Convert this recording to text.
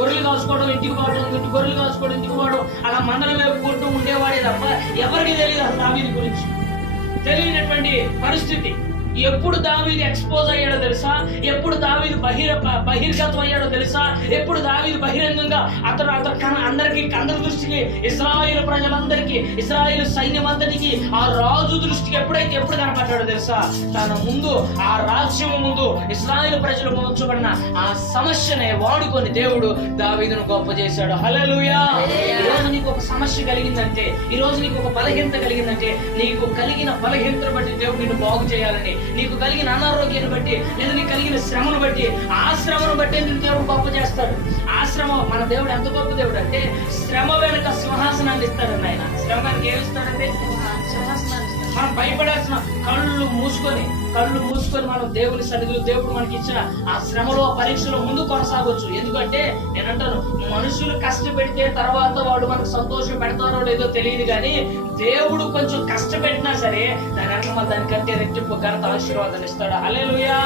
గొర్రెలు కాసుకోవడం, ఇంటికి పోవడం, గొర్రెలు కాసుకోవడం, ఇంటికి పోవడం, అలా మందరం వేపుకుంటూ ఉండేవాడే తప్ప ఎవరికి తెలియదు అసలు దావీదు గురించి. తెలియనటువంటి పరిస్థితి. ఎప్పుడు దావీదు ఎక్స్పోజ్ అయ్యాడో తెలుసా? ఎప్పుడు దావీదు బహిర్గతం అయ్యాడో తెలుసా? ఎప్పుడు దావీదు బహిరంగంగా అతను అందరి దృష్టికి, ఇశ్రాయేలు ప్రజలందరికీ, ఇశ్రాయేలు సైన్యం అంతటికి, ఆ రాజు దృష్టికి ఎప్పుడు కనపడ్డాడో తెలుసా? తన ముందు, ఆ రాజ్యం ముందు, ఇశ్రాయేలు ప్రజలు ఉంచబడిన ఆ సమస్యనే వాడుకొని దేవుడు దావీదును గొప్ప చేశాడు. హల్లెలూయా. ఈ రోజు నీకు ఒక సమస్య కలిగిందంటే, ఈ రోజు నీకు ఒక బలహీనత కలిగిందంటే, నీకు కలిగిన బలహీనతను బట్టి దేవుడు నిన్ను బాగు చేయాలని, నీకు కలిగిన అనారోగ్యాన్ని బట్టి, లేదా నీకు కలిగిన శ్రమను బట్టి, ఆ శ్రమను బట్టి నిన్ను దేవుడు గొప్ప చేస్తాడు. ఆ శ్రమ, మన దేవుడు ఎంత గొప్ప దేవుడు అంటే శ్రమ వెనుక సింహాసనాన్ని ఇస్తాడండి ఆయన. శ్రమ వెనుక ఏమి ఇస్తాడంటే సింహాసనాన్ని ఇస్తాడు. మనం భయపడాల్సిన కళ్ళు మూసుకొని మనం దేవుని సన్నిధిలో, దేవుడు మనకి ఇచ్చిన ఆ శ్రమలో, పరీక్షలో ముందు కొనసాగొచ్చు. ఎందుకంటే నేనంటాను, మనుషులు కష్టపెడితే తర్వాత వాడు మనకు సంతోషం పెడతారో లేదో తెలియదు, కానీ దేవుడు కొంచెం కష్టపెట్టినా సరే దాని వెనక దానికంటే రెట్టింపు ఘనత, ఆశీర్వాదాలు ఇస్తాడు. హల్లెలూయా.